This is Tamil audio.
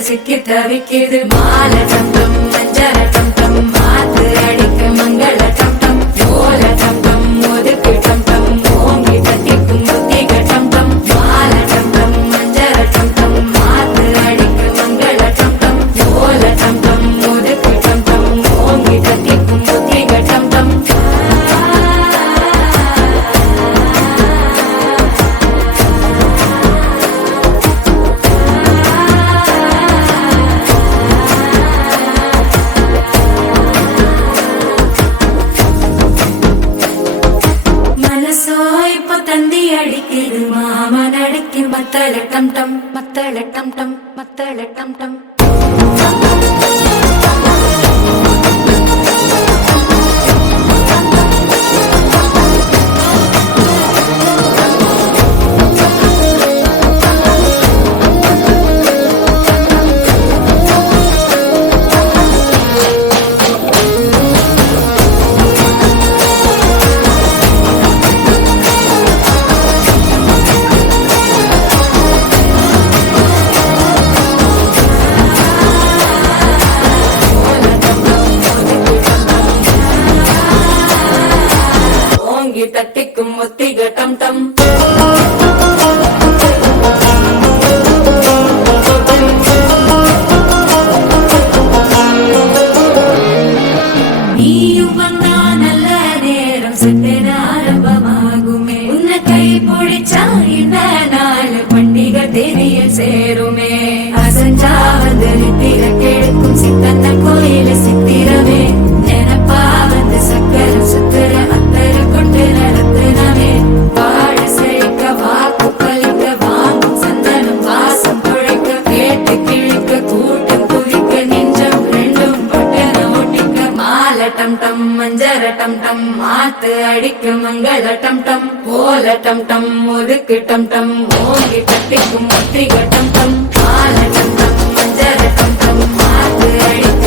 சிக்கி தவிக்குது மால டம் டம் மஞ்சள டம் டம் மாத்து அடிக்க மங்கள டம் டம் ஓல டம் டம் ஒதுக்கு டம் டம் ஓங்கி தட்டிக்கும் புத்திக டம் டம் மால டம் டம் மஞ்சள டம் டம் மாத்து அடிக்க மங்கள டம் டம் ஓல டம் டம் ஒதுக்கு டம் டம் ஓங்கி தட்டிக்கும் புத்திக டம் டம் தந்தி அடிக்குது மாமன் அடிக்கு மத்தள டம் டம் மத்தள டம் டம் மத்தள டம் டம் தட்டிக்கும் ஒத்திக டம் டம் நீயும் வந்தா நல்ல நேரம் சென்ற ஆரம்பமாகுமே உன்னை கை பிடிச்சா இந்த நாள் பண்டிகை தெரிய சேருமே அசஞ்சா வந்து நித்திர கெடுக்கும் சித்தன்ன கோயில சித்திரமே நினப்பா வந்து சக்கர சுத்திர அத்தர கொண்டு நடத்தினவே வாழ செழிக்க வாக்கு பலிக்க வாங்கும் சந்தனம் வாசம் குழைக்க கேட்டு கிழிக்க கூட்டம் குவிக்க நெஞ்சம் ரெண்டும் பொட்டன ஒட்டிக்க மால டம் டம் மஞ்சர டம் டம் மாத்து அடிக்க மங்கள டம் டம் ஓல டம் டம் ஒதுக்கு டம் டம் ஓங்கி தட்டிக்கும் ஒத்திக டம் டம் மால டம் டம் மஞ்சர டம் டம் மாத்து அடிக்க